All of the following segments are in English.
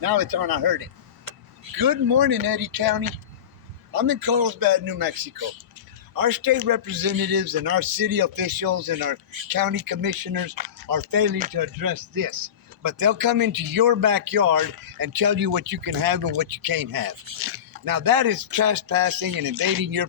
Now it's on, I heard it. Good morning, Eddy County. I'm in Carlsbad, New Mexico. Our state representatives and our city officials and our county commissioners are failing to address this. But they'll come into your backyard and tell you what you can have and what you can't have. Now that is trespassing and invading your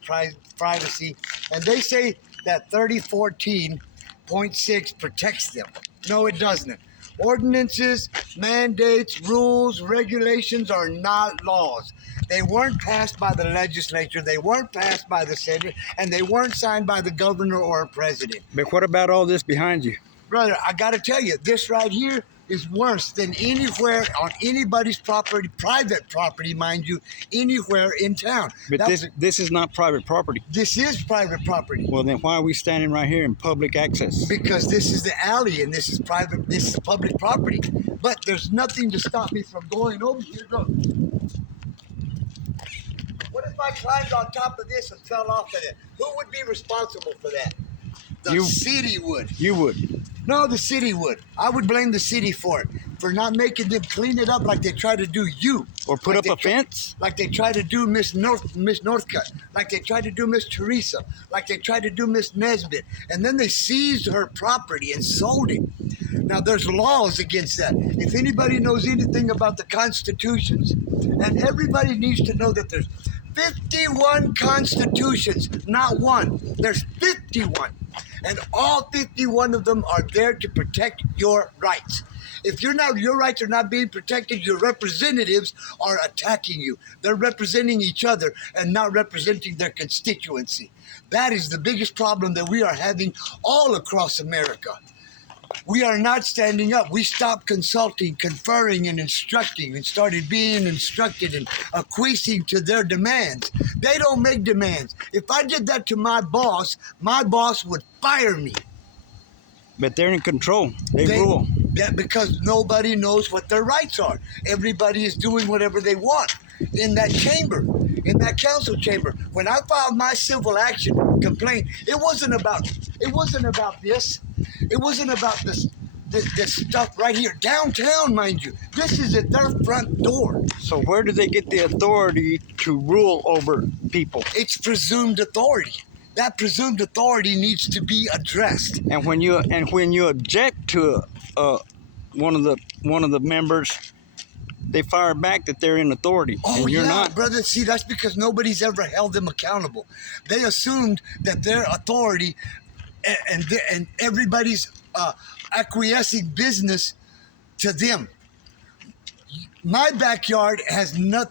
privacy. And they say that 3014.6 protects them. No, it doesn't. Ordinances, mandates, rules, regulations are not laws. They weren't passed by the legislature, they weren't passed by the Senate, and they weren't signed by the governor or a president. But what about all this behind you? Brother, I got to tell you, this right here is worse than anywhere on anybody's property, private property, mind you, anywhere in town. But this is not private property. This is private property. Well, then why are we standing right here in public access? Because this is the alley and this is private, this is public property. But there's nothing to stop me from going over here. Look. What if I climbed on top of this and fell off of it? Who would be responsible for that? The city would. You would. No, the city would. I would blame the city for it, for not making them clean it up like they try to do you. Or put up a fence? Like they try to do Miss Northcutt, like they tried to do Miss Teresa, like they tried to do Miss Nesbitt. And then they seized her property and sold it. Now, there's laws against that. If anybody knows anything about the constitutions, and everybody needs to know that there's 51 constitutions, not one. There's 51. And all 51 of them are there to protect your rights. If your rights are not being protected, your representatives are attacking you. They're representing each other and not representing their constituency. That is the biggest problem that we are having all across America. We are not standing up. We stopped consulting, conferring, and instructing and started being instructed and acquiescing to their demands. They don't make demands. If I did that to my boss would fire me. But they're in control. They rule. Yeah, because nobody knows what their rights are. Everybody is doing whatever they want in that chamber, in that council chamber. When I filed my civil action complaint, it wasn't about this. It wasn't about this stuff right here, downtown, mind you. This is at their front door. So where do they get the authority to rule over people? It's presumed authority. That presumed authority needs to be addressed. And when you object to one of the members, they fire back that they're in authority. Oh, and you're yeah, not. brother. See, that's because nobody's ever held them accountable. They assumed that their authority and everybody's acquiescing business to them. My backyard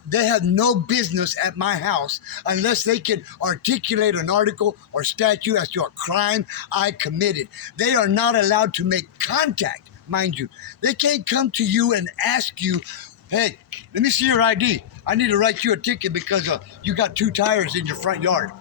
they have no business at my house unless they can articulate an article or statute as to a crime I committed. They are not allowed to make contact, mind you. They can't come to you and ask you, hey, let me see your ID. I need to write you a ticket because you got 2 tires in your front yard.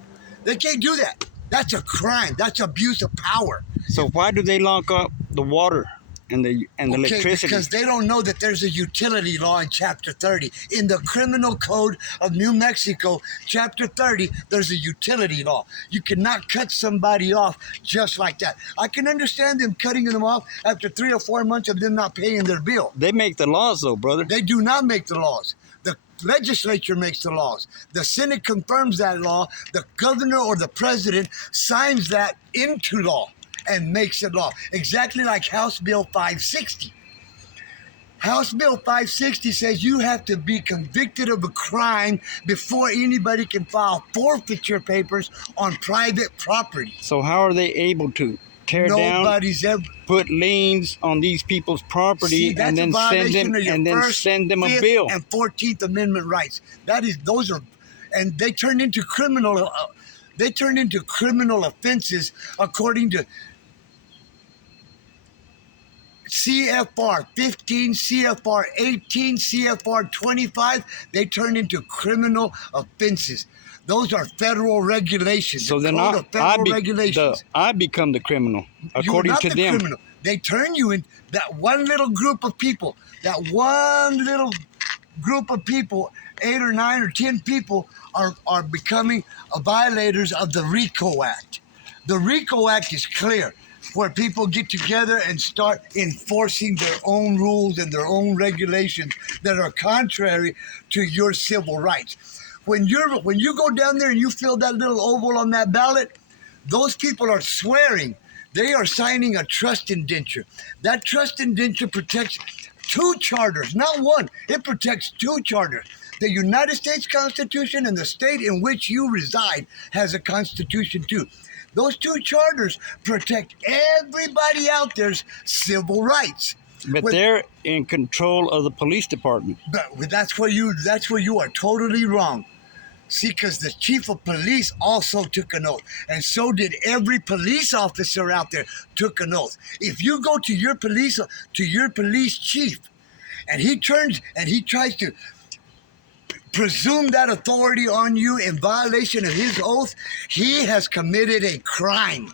They can't do that. That's a crime. That's abuse of power. So why do they lock up the water and the electricity? Because they don't know that there's a utility law in Chapter 30. In the Criminal Code of New Mexico, Chapter 30, there's a utility law. You cannot cut somebody off just like that. I can understand them cutting them off after 3 or 4 months of them not paying their bill. They make the laws, though, brother. They do not make the laws. The legislature makes the laws. The Senate confirms that law. The governor or the president signs that into law and makes it law. Exactly like House Bill 560. House Bill 560 says you have to be convicted of a crime before anybody can file forfeiture papers on private property. So how are they able to tear down, put liens on these people's property, and then send them a bill? And 14th Amendment rights. And they turn into criminal offenses according to CFR 15, CFR 18, CFR 25. They turn into criminal offenses. Those are federal regulations. So then I become the criminal, according to them. Criminal. They turn you in that one little group of people, 8 or 9 or 10 people are becoming violators of the RICO Act. The RICO Act is clear. where people get together and start enforcing their own rules and their own regulations that are contrary to your civil rights. When you go down there and you fill that little oval on that ballot, those people are swearing. They are signing a trust indenture. That trust indenture protects two charters, not one. It protects two charters. The United States Constitution and the state in which you reside has a constitution too. Those two charters protect everybody out there's civil rights. But they're in control of the police department. But that's where you are totally wrong. See, because the chief of police also took an oath, and so did every police officer out there took an oath. If you go to your police chief, and he tries to presume that authority on you in violation of his oath, he has committed a crime.